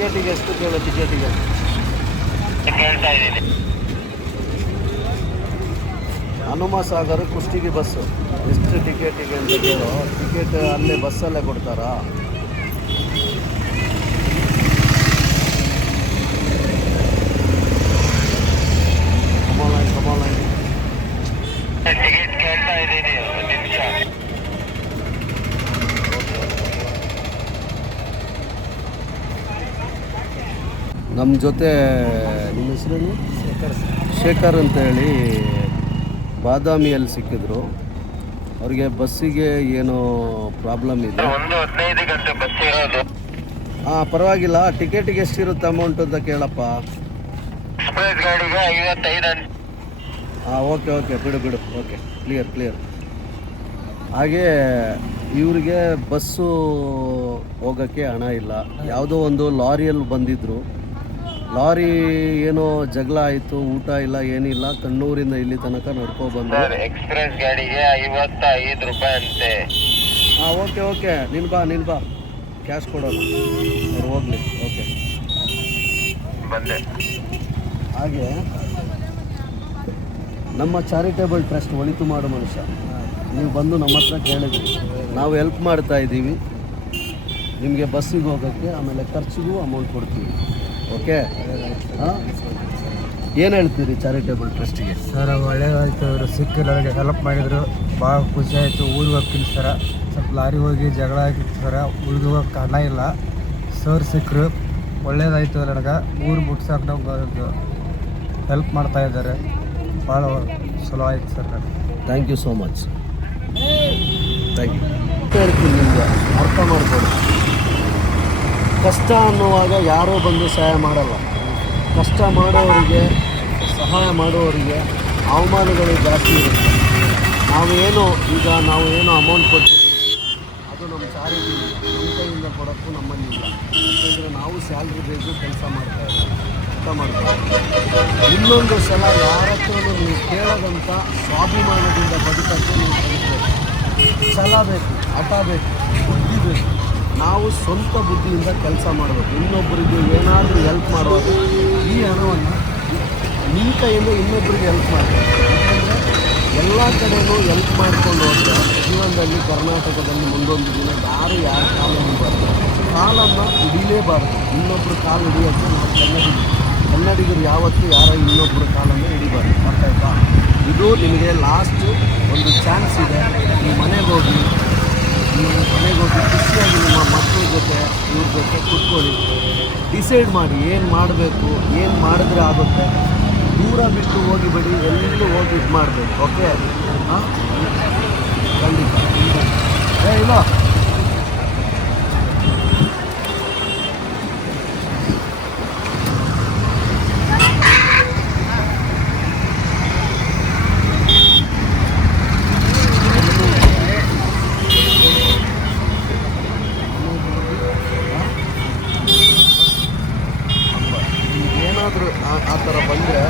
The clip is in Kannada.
ಟಿಕೆಟಿಗೆ ಎಷ್ಟು ಕೇಳು ಟಿಕೆಟಿಗೆ? ಹನುಮ ಸಾಗರ ಕುಷ್ಟಗಿ ಬಸ್ಸು ಎಷ್ಟು ಟಿಕೆಟಿಗೆ ಅಂತ ಕೇಳು. ಟಿಕೆಟ್ ಅಲ್ಲೇ ಬಸ್ಸಲ್ಲೇ ಕೊಡ್ತಾರಾ? ಕಮಲ್ ಕಮಾಲೈನ್ ಟಿಕೆಟ್ ಕೇಳ್ತಾ ಇದ್ದೀನಿ ನಿಮಿಷ. ನಮ್ಮ ಜೊತೆ ನಿಮ್ಮ ಹೆಸರೇನು? ಶೇಖರ್ ಅಂತ ಹೇಳಿ ಬಾದಾಮಿಯಲ್ಲಿ ಸಿಕ್ಕಿದ್ರು. ಅವ್ರಿಗೆ ಬಸ್ಸಿಗೆ ಏನು ಪ್ರಾಬ್ಲಮ್ ಇದೆ ಹಾಂ ಪರವಾಗಿಲ್ಲ. ಟಿಕೆಟಿಗೆ ಎಷ್ಟಿರುತ್ತೆ ಅಮೌಂಟ್ ಅಂತ ಕೇಳಪ್ಪ. ಹಾಂ ಓಕೆ ಓಕೆ ಬಿಡು ಬಿಡು. ಓಕೆ ಕ್ಲಿಯರ್ ಕ್ಲಿಯರ್ ಹಾಗೆ ಇವರಿಗೆ ಬಸ್ಸು ಹೋಗೋಕ್ಕೆ ಹಣ ಇಲ್ಲ. ಯಾವುದೋ ಒಂದು ಲಾರಿಯಲ್ಲಿ ಬಂದಿದ್ದರು ಲಾರಿ ಏನೋ ಜಗಳ ಆಯಿತು ಊಟ ಇಲ್ಲ ಏನಿಲ್ಲ ಕಣ್ಣೂರಿಂದ ಇಲ್ಲಿ ತನಕ ನಡ್ಕೊಬಂದು ಬಂದಿದೆ ಎಕ್ಸ್ಪ್ರೆಸ್ ಗಾಡಿಗೆ ಐವತ್ತ ಐದು ರೂಪಾಯಿ ಅಂತೆ. ಹಾಂ ಓಕೆ ಓಕೆ. ನಿನ್ ಬಾ ನಿನ್ ಬಾ. ಕ್ಯಾಶ್ ಕೊಡೋಣ. ಅವ್ರು ಹೋಗ್ಲಿ. ಓಕೆ. ಬಂದೆ. ಹಾಗೆ ನಮ್ಮ ಚಾರಿಟೇಬಲ್ ಟ್ರಸ್ಟ್ ಒಳಿತು ಮಾಡೋ ಮನುಷ್ಯ. ನೀವು ಬಂದು ನಮ್ಮ ಹತ್ರ ಕೇಳಿದ್ರಿ. ನಾವು ಹೆಲ್ಪ್ ಮಾಡ್ತಾ ಇದ್ದೀವಿ. ನಿಮಗೆ ಬಸ್ಸಿಗೆ ಹೋಗೋಕ್ಕೆ ಆಮೇಲೆ ಖರ್ಚಿಗೂ ಅಮೌಂಟ್ ಕೊಡ್ತೀವಿ. ಓಕೆ? ಏನು ಹೇಳ್ತೀರಿ ಚಾರಿಟೇಬಲ್ ಟ್ರಸ್ಟಿಗೆ ಸರ್ ಒಳ್ಳೇದಾಯ್ತು ಅವರು ಸಿಕ್ಕಿರೋರಿಗೆ ಹೆಲ್ಪ್ ಮಾಡಿದರು. ಭಾಳ ಖುಷಿ ಆಯಿತು. ಊರಿಗೆ ಹೋಗ್ತೀನಿ ಸರ. ಸ್ವಲ್ಪ ಲಾರಿ ಹೋಗಿ ಜಗಳ ಆಗಿತ್ತು ಸರ. ಊರಿಗೆ ಹೋಗಕ್ಕೆ ಹಣ ಇಲ್ಲ. ಸರ್ ಸಿಕ್ಕರು. ಒಳ್ಳೇದಾಯ್ತು ನನಗೆ. ಊರು ಮುಟ್ಸಕ್ಕೆ ನಮ್ಗೆ ಹೆಲ್ಪ್ ಮಾಡ್ತಾ ಇದ್ದಾರೆ. ಭಾಳ ಚಲೋ ಆಯ್ತು ಸರ್ ನನಗೆ. Thank you so much thank you ಹೇಳ್ತೀನಿ ನಿಮಗೆ ಅರ್ಥ ಮಾಡ್ಕೊಳ್ಳಿ. ಕಷ್ಟ ಅನ್ನುವಾಗ ಯಾರೂ ಬಂದು ಸಹಾಯ ಮಾಡಲ್ಲ. ಕಷ್ಟ ಮಾಡೋರಿಗೆ, ಸಹಾಯ ಮಾಡುವವರಿಗೆ ಅವಮಾನಗಳು ಜಾಸ್ತಿ ಇರುತ್ತೆ. ನಾವೇನು ಈಗ ನಾವು ಏನು ಅಮೌಂಟ್ ಕೊಟ್ಟಿದ್ದೀವಿ ಅದು ನಮ್ಮ ಸಾರಿಗೆ ನಮ್ಮ ಕೈಯಿಂದ ಕೊಡೋಕ್ಕೂ ನಮ್ಮಲ್ಲಿ ಇಲ್ಲ. ಯಾಕೆಂದರೆ ನಾವು ಸ್ಯಾಲ್ರಿ ಬೇಕು, ಕೆಲಸ ಮಾಡ್ತಾ ಇದ್ದೀವಿ ಮಾಡ್ತಾ ಇನ್ನೊಂದು ಸಲ ಯಾರತ್ರ ನೀವು ಕೇಳೋದಂಥ ಸ್ವಾಭಿಮಾನದಿಂದ ಬದುಕಕ್ಕೆ ನೀವು ಕಲಿಬೇಕು ಛಲ ಬೇಕು, ಹಠ ಬೇಕು, ಬುದ್ಧಿ ಬೇಕು. ನಾವು ಸ್ವಂತ ಬುದ್ಧಿಯಿಂದ ಕೆಲಸ ಮಾಡಬೇಕು. ಇನ್ನೊಬ್ಬರಿಗೆ ಏನಾದರೂ ಹೆಲ್ಪ್ ಮಾಡೋದು ಈ ಹಣವನ್ನು ನಿಮ್ಮ ಕೈಯಿಂದ ಇನ್ನೊಬ್ಬರಿಗೆ ಹೆಲ್ಪ್ ಮಾಡಬೇಕು. ಎಲ್ಲ ಕಡೆಯೂ ಹೆಲ್ಪ್ ಮಾಡಿಕೊಂಡು ಹೋದರೆ ಜೀವನದಲ್ಲಿ ಕರ್ನಾಟಕದಲ್ಲಿ ಮುಂದೊಂದು ದಿನ ಯಾರು ಯಾರ ಕಾಲು ಹಿಡಿಬಾರ್ದು ಕಾಲನ್ನು ಹಿಡಿಲೇಬಾರ್ದು. ಇನ್ನೊಬ್ಬರು ಕಾಲು ಹಿಡಿಯೋಕ್ಕೆ ನಾವು ಕನ್ನಡಿಗರು ಕನ್ನಡಿಗರು ಯಾವತ್ತೂ ಯಾರೋ ಇನ್ನೊಬ್ಬರು ಕಾಲನ್ನು ಹಿಡಿಬಾರ್ದು. ಅರ್ಥ ಆಯ್ತಾ? ಇದು ನಿಮಗೆ ಲಾಸ್ಟು ಒಂದು ಚಾನ್ಸ್ ಇದೆ. ನೀವು ಮನೆಗೆ ಹೋಗಿ ಮನೆಗೆ ಹೋಗಿ ಖುಷಿಯಾಗಿ ನಿಮ್ಮ ಮಕ್ಕಳ ಜೊತೆ ಇವ್ರ ಜೊತೆ ಕೂತ್ಕೊಳ್ಳಿ. ಡಿಸೈಡ್ ಮಾಡಿ ಏನು ಮಾಡಬೇಕು, ಏನು ಮಾಡಿದ್ರೆ ಆಗುತ್ತೆ ದೂರ ಬಿಟ್ಟು ಹೋಗಿ ಬಿಡಿ ಎಲ್ಲೂ ಹೋಗಿ ಇದು ಮಾಡಬೇಕು, ಓಕೆ? ಹಾಂ? ಖಂಡಿತ. ಇಲ್ಲ ಏನಾದರೂ ಆ ಥರ ಬಂದರೆ